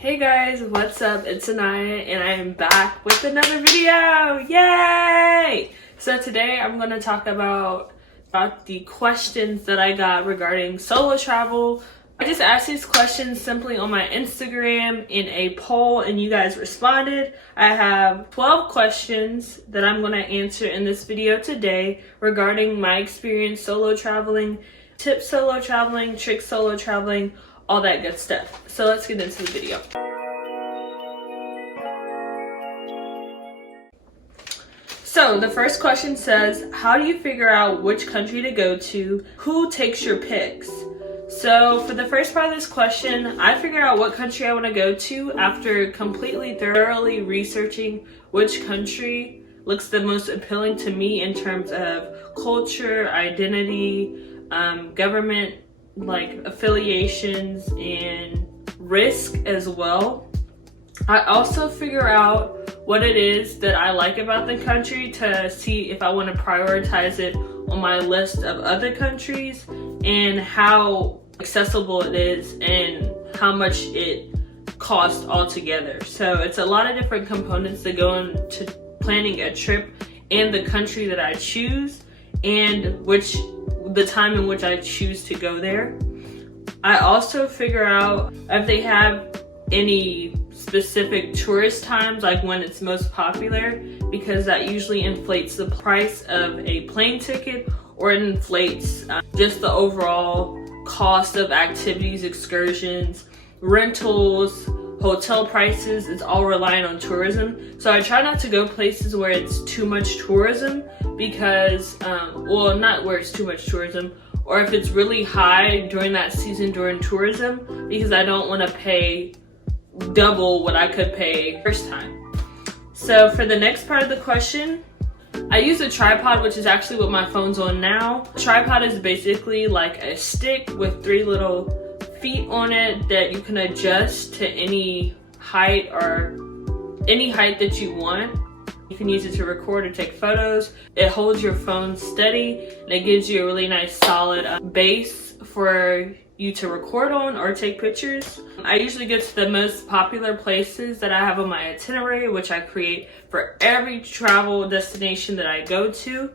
Hey guys, what's up? It's Anyah and I am back with another video. Yay! So today I'm going to talk about the questions that I got regarding solo travel. I just asked these questions simply on my Instagram in a poll and you guys responded. I have 12 questions that I'm going to answer in this video today regarding my experience solo traveling, tips solo traveling, tricks solo traveling, all that good stuff. So let's get into the video. So the first question says, how do you figure out which country to go to? Who takes your pics? So for the first part of this question, I figure out what country I want to go to after completely thoroughly researching which country looks the most appealing to me in terms of culture, identity, government affiliations, and risk as well. I also figure out what it is that I like about the country to see if I want to prioritize it on my list of other countries and how accessible it is and how much it costs altogether. So it's a lot of different components that go into planning a trip and the country that I choose and the time in which I choose to go there. I also figure out if they have any specific tourist times, like when it's most popular, because that usually inflates the price of a plane ticket or it inflates just the overall cost of activities, excursions, rentals, hotel prices. It's all reliant on tourism. So I try not to go places where it's too much tourism because, not where it's too much tourism, or if it's really high during that season during tourism, because I don't want to pay double what I could pay first time. So for the next part of the question, I use a tripod, which is actually what my phone's on now. A tripod is basically like a stick with 3 little feet on it that you can adjust to any height or any height that you want. You can use it to record or take photos. It holds your phone steady and it gives you a really nice solid base for you to record on or take pictures. I usually go to the most popular places that I have on my itinerary, which I create for every travel destination that I go to.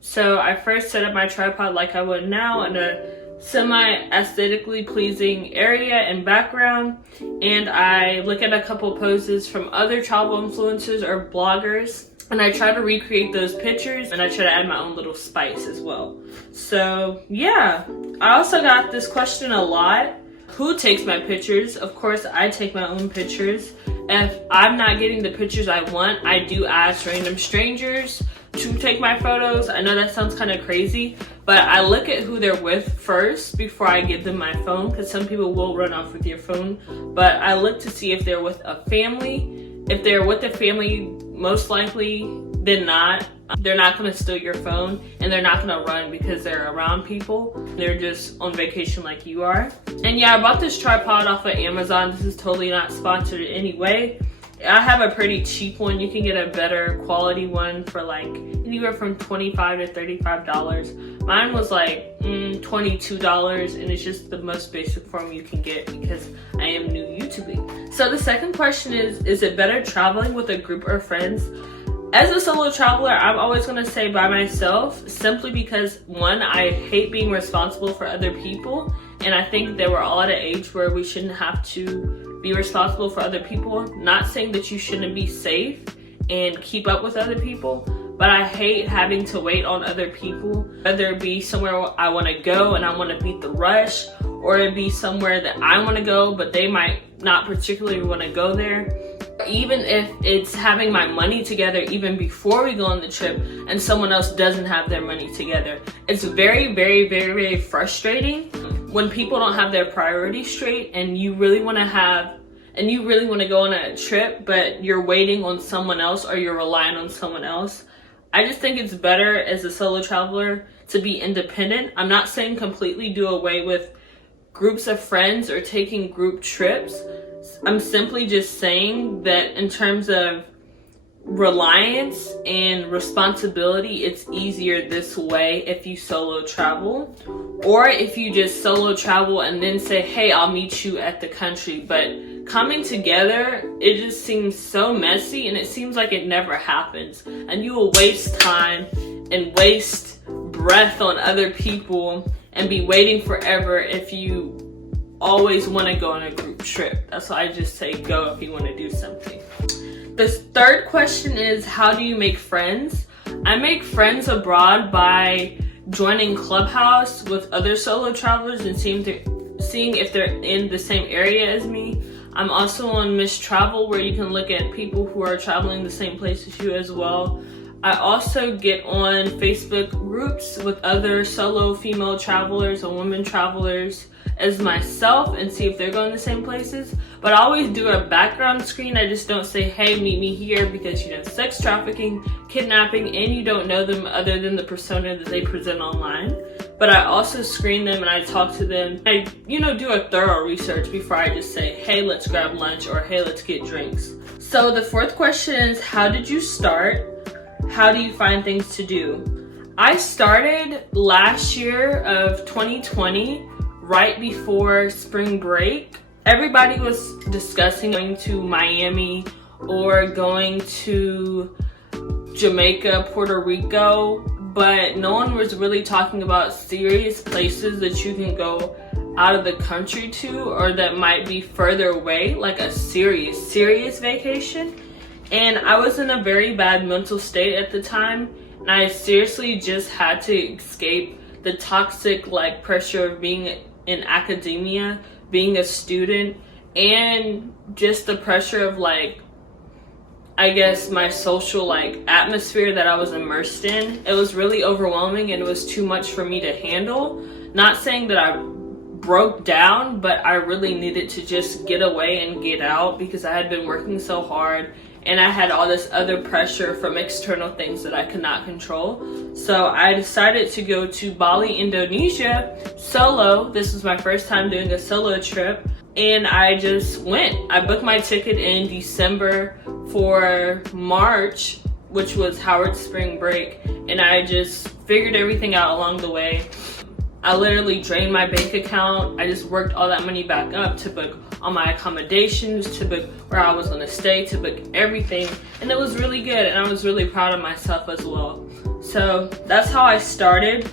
So I first set up my tripod like I would now in a semi-aesthetically pleasing area and background, and I look at a couple poses from other travel influencers or bloggers, and I try to recreate those pictures, and I try to add my own little spice as well. So yeah, I also got this question a lot. Who takes my pictures? Of course, I take my own pictures. If I'm not getting the pictures I want, I do ask random strangers to take my photos. I know that sounds kind of crazy, but I look at who they're with first before I give them my phone, because some people will run off with your phone. But I look to see if they're with a family. If they're with a family, most likely than not, they're not going to steal your phone and they're not going to run because they're around people. They're just on vacation like you are. And yeah, I bought this tripod off of Amazon. This is totally not sponsored in any way. I have a pretty cheap one. You can get a better quality one for like anywhere from $25 to $35. Mine was like $22, and it's just the most basic form you can get because I am new YouTubing. So the second question is it better traveling with a group or friends? As a solo traveler, I'm always going to say by myself, simply because one, I hate being responsible for other people, and I think that we're all at an age where we shouldn't have to be responsible for other people. Not saying that you shouldn't be safe and keep up with other people, but I hate having to wait on other people, whether it be somewhere I want to go and I want to beat the rush, or it be somewhere that I want to go but they might not particularly want to go there. Even if it's having my money together even before we go on the trip and someone else doesn't have their money together. It's very, very, very, very frustrating when people don't have their priorities straight and you really want to go on a trip, but you're waiting on someone else or you're relying on someone else. I just think it's better as a solo traveler to be independent. I'm not saying completely do away with groups of friends or taking group trips. I'm simply just saying that in terms of reliance and responsibility, it's easier this way if you solo travel, or if you just solo travel and then say, hey, I'll meet you at the country, but coming together, it just seems so messy, and it seems like it never happens. And you will waste time and waste breath on other people and be waiting forever if you always want to go on a group trip. That's why I just say go if you want to do something. The third question is, how do you make friends? I make friends abroad by joining Clubhouse with other solo travelers and seeing if they're in the same area as me. I'm also on Miss Travel, where you can look at people who are traveling the same place as you as well. I also get on Facebook groups with other solo female travelers or women travelers as myself and see if they're going the same places. But I always do a background screen. I just don't say, hey, meet me here, because sex trafficking, kidnapping, and you don't know them other than the persona that they present online. But I also screen them and I talk to them. I, do a thorough research before I just say, hey, let's grab lunch, or hey, let's get drinks. So the fourth question is, how did you start? How do you find things to do? I started last year of 2020, right before spring break. Everybody was discussing going to Miami or going to Jamaica, Puerto Rico, but no one was really talking about serious places that you can go out of the country to, or that might be further away, like a serious vacation. And I was in a very bad mental state at the time, and I seriously just had to escape the toxic pressure of being in academia, being a student, and just the pressure of I guess my social atmosphere that I was immersed in. It was really overwhelming, and it was too much for me to handle. Not saying that I broke down, but I really needed to just get away and get out, because I had been working so hard and I had all this other pressure from external things that I could not control. So I decided to go to Bali, Indonesia solo. This was my first time doing a solo trip, and I just went. I booked my ticket in December for March, which was Howard's spring break, and I just figured everything out along the way. I literally drained my bank account. I just worked all that money back up to book all my accommodations, to book where I was gonna stay, to book everything. And it was really good, and I was really proud of myself as well. So that's how I started.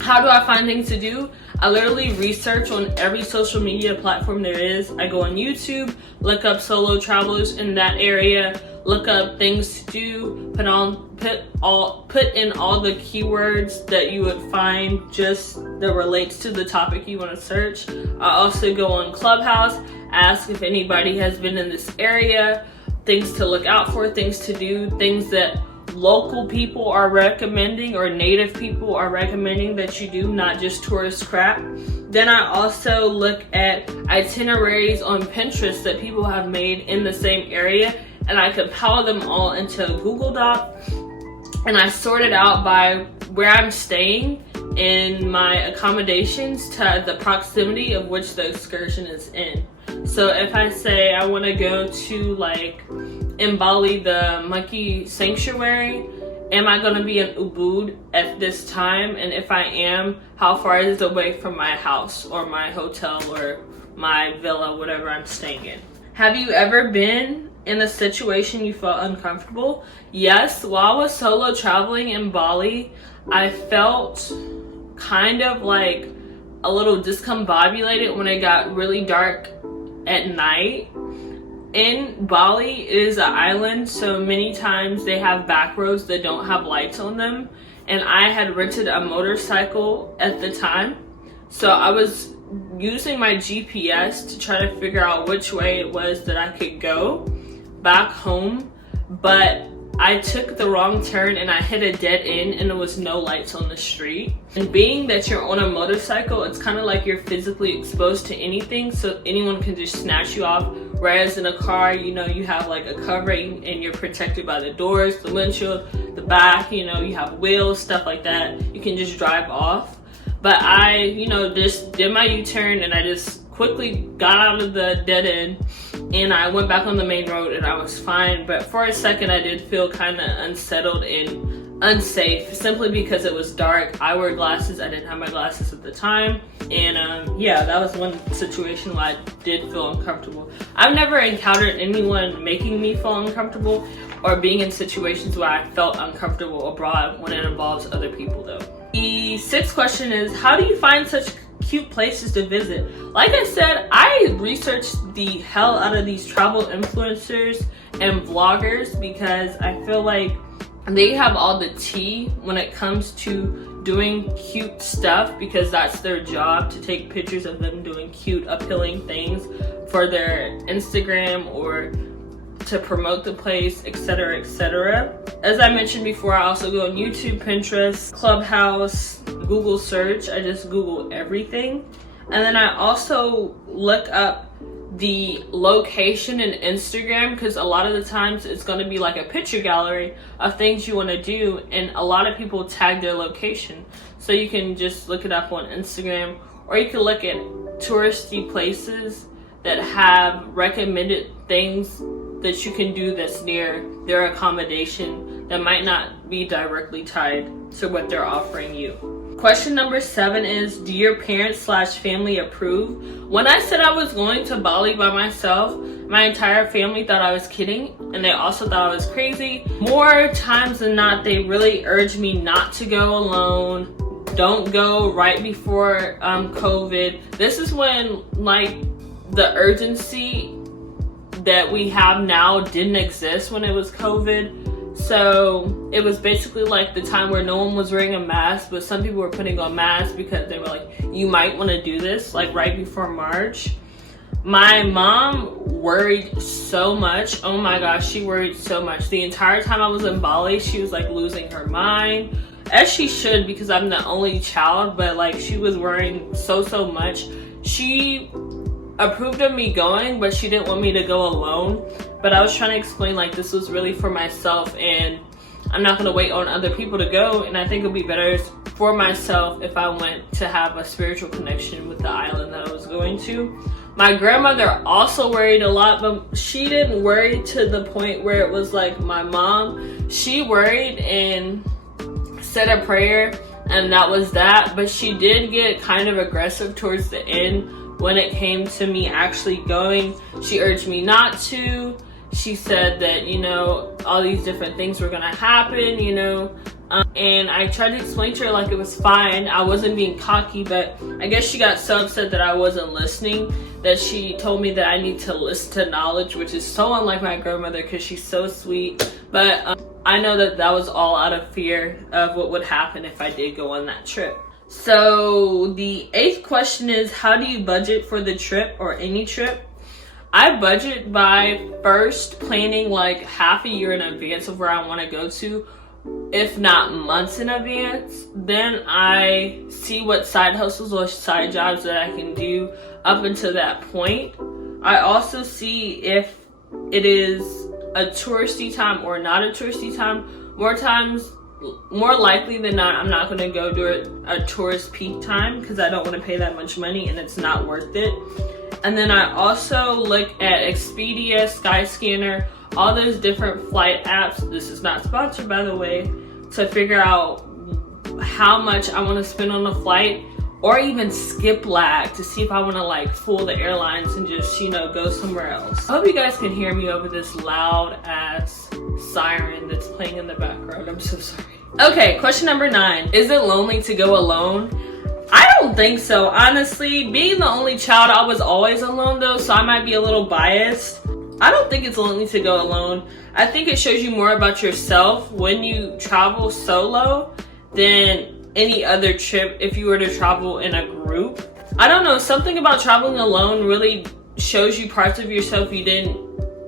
How do I find things to do? I literally research on every social media platform there is. I go on YouTube, look up solo travelers in that area, look up things to do, put in all the keywords that you would find just that relates to the topic you want to search. I also go on Clubhouse, ask if anybody has been in this area, things to look out for, things to do, things that local people are recommending or native people are recommending that you do, not just tourist crap. Then I also look at itineraries on Pinterest that people have made in the same area, and I compile them all into a Google Doc, and I sort it out by where I'm staying in my accommodations to the proximity of which the excursion is in. So if I say I want to go to in Bali, the monkey sanctuary, am I going to be in Ubud at this time? And if I am, how far is it away from my house or my hotel or my villa, whatever I'm staying in? Have you ever been in a situation you felt uncomfortable? Yes, while I was solo traveling in Bali, I felt kind of a little discombobulated when it got really dark at night. In Bali, it is an island, so many times they have back roads that don't have lights on them, and I had rented a motorcycle at the time, so I was using my GPS to try to figure out which way it was that I could go back home, but I took the wrong turn and I hit a dead end, and there was no lights on the street. And being that you're on a motorcycle, it's kind of like you're physically exposed to anything, so anyone can just snatch you off. Whereas in a car, you have a covering and you're protected by the doors, the windshield, the back, you have wheels, stuff like that. You can just drive off. But I, just did my U-turn, and I just quickly got out of the dead end, and I went back on the main road, and I was fine. But for a second, I did feel kind of unsettled and unsafe simply because it was dark. I wear glasses. I didn't have my glasses at the time. And yeah, that was one situation where I did feel uncomfortable. I've never encountered anyone making me feel uncomfortable or being in situations where I felt uncomfortable abroad when it involves other people though. The 6th question is, how do you find such cute places to visit? Like I said, I researched the hell out of these travel influencers and vloggers because I feel like they have all the tea when it comes to doing cute stuff, because that's their job, to take pictures of them doing cute, appealing things for their Instagram or to promote the place, etc, etc. As I mentioned before, I also go on YouTube, Pinterest, Clubhouse, Google search. I just Google everything. And then I also look up the location in Instagram, because a lot of the times it's going to be like a picture gallery of things you want to do, and a lot of people tag their location. So you can just look it up on Instagram, or you can look at touristy places that have recommended things that you can do that's near their accommodation that might not be directly tied to what they're offering you. Question number 7 is, do your parents/family approve? When I said I was going to Bali by myself, my entire family thought I was kidding, and they also thought I was crazy. More times than not, they really urged me not to go alone. Don't go right before COVID. This is when like the urgency that we have now didn't exist when it was COVID. So it was basically like the time where no one was wearing a mask, but some people were putting on masks because they were like, you might want to do this, like right before March. My mom worried so much. Oh my gosh, she worried so much. The entire time I was in Bali, she was like losing her mind, as she should, because I'm the only child, but like she was worrying so much. She approved of me going, but she didn't want me to go alone. But I was trying to explain like this was really for myself, and I'm not going to wait on other people to go, and I think it would be better for myself if I went to have a spiritual connection with the island that I was going to. My grandmother also worried a lot, but she didn't worry to the point where it was like my mom. She worried and said a prayer, and that was that. But she did get kind of aggressive towards the end when it came to me actually going. She urged me not to. She said that, you know, all these different things were gonna happen, you know, and I tried to explain to her like it was fine. I wasn't being cocky, but I guess she got so upset that I wasn't listening that she told me that I need to listen to knowledge, which is so unlike my grandmother because she's so sweet. But I know that that was all out of fear of what would happen if I did go on that trip. So the 8th question is, how do you budget for the trip or any trip? I budget by first planning like half a year in advance of where I want to go to, if not months in advance. Then I see what side hustles or side jobs that I can do up until that point. I also see if it is a touristy time or not a touristy time. More likely than not, I'm not going to go during a tourist peak time because I don't want to pay that much money and it's not worth it. And then I also look at Expedia, Skyscanner, all those different flight apps. This is not sponsored, by the way, to figure out how much I want to spend on a flight, or even skip lag to see if I want to like fool the airlines and just, you know, go somewhere else. I hope you guys can hear me over this loud ass siren that's playing in the background. I'm so sorry. Okay, question number 9. Is it lonely to go alone? I don't think so, honestly. Being the only child, I was always alone though, so I might be a little biased. I don't think it's lonely to go alone. I think it shows you more about yourself when you travel solo than any other trip if you were to travel in a group. I don't know, something about traveling alone really shows you parts of yourself you didn't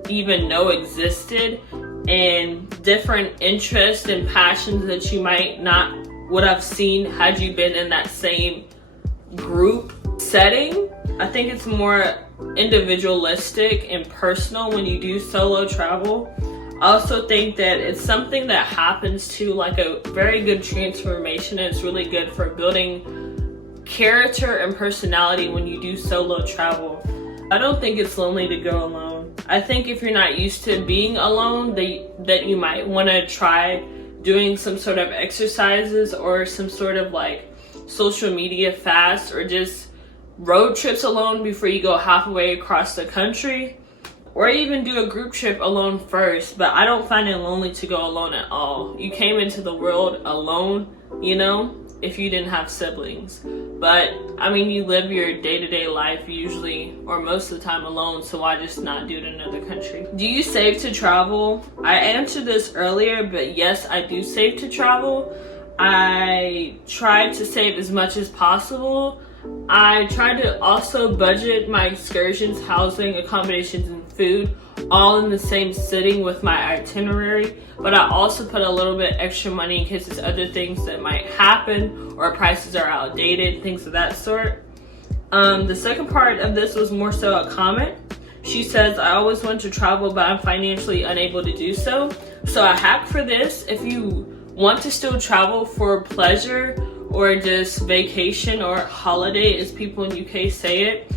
even know existed, and different interests and passions that you might not would have seen had you been in that same group setting. I think it's more individualistic and personal when you do solo travel. I also think that it's something that happens to like a very good transformation, and it's really good for building character and personality when you do solo travel. I don't think it's lonely to go alone. I think if you're not used to being alone, that you might want to try doing some sort of exercises or some sort of like social media fast, or just road trips alone before you go halfway across the country, or even do a group trip alone first. But I don't find it lonely to go alone at all. You came into the world alone, you know, if you didn't have siblings. But I mean, you live your day-to-day life usually or most of the time alone, so why just not do it in another country? Do you save to travel? I answered this earlier, but yes, I do save to travel. I try to save as much as possible. I try to also budget my excursions, housing, accommodations, and food all in the same sitting with my itinerary, but I also put a little bit extra money in case there's other things that might happen or prices are outdated, things of that sort. The second part of this was more so a comment. She says, I always want to travel, but I'm financially unable to do so. So a hack for this, if you want to still travel for pleasure or just vacation or holiday, as people in UK say it,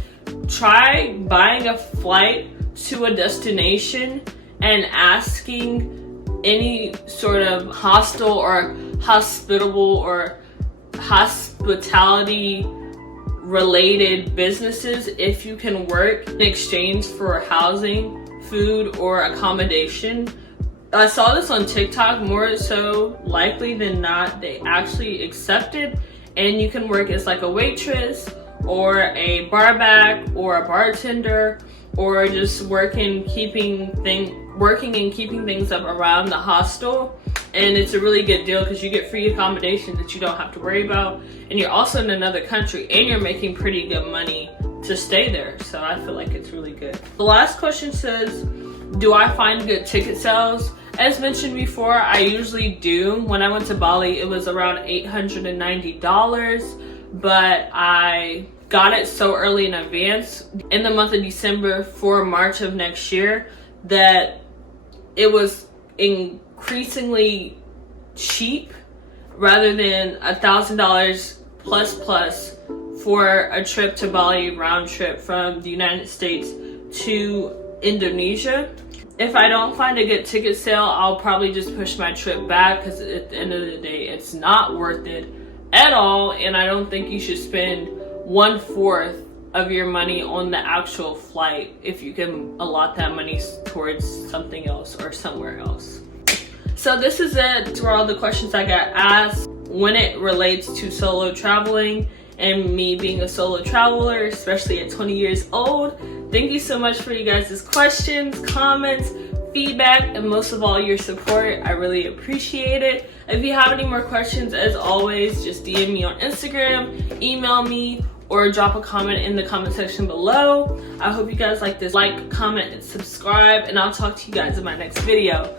try buying a flight to a destination and asking any sort of hostel or hospitable or hospitality related businesses if you can work in exchange for housing, food, or accommodation. I saw this on TikTok. More so likely than not, they actually accept it, and you can work as like a waitress or a bar back or a bartender, or just working and keeping things up around the hostel. And it's a really good deal because you get free accommodation that you don't have to worry about, and you're also in another country and you're making pretty good money to stay there. So I feel like it's really good. The last question says, do I find good ticket sales? As mentioned before, I usually do. When I went to Bali, it was around $890, but I got it so early in advance in the month of December for March of next year that it was increasingly cheap, rather than $1,000 plus for a trip to Bali, round trip from the United States to Indonesia. If I don't find a good ticket sale, I'll probably just push my trip back, because at the end of the day, it's not worth it at all. And I don't think you should spend 1/4 of your money on the actual flight if you can allot that money towards something else or somewhere else. So this is it for all the questions I got asked when it relates to solo traveling and me being a solo traveler, especially at 20 years old. Thank you so much for you guys' questions, comments, feedback, and most of all, your support. I really appreciate it. If you have any more questions, as always, just DM me on Instagram, email me, or drop a comment in the comment section below. I hope you guys like this. Like, comment, and subscribe, and I'll talk to you guys in my next video.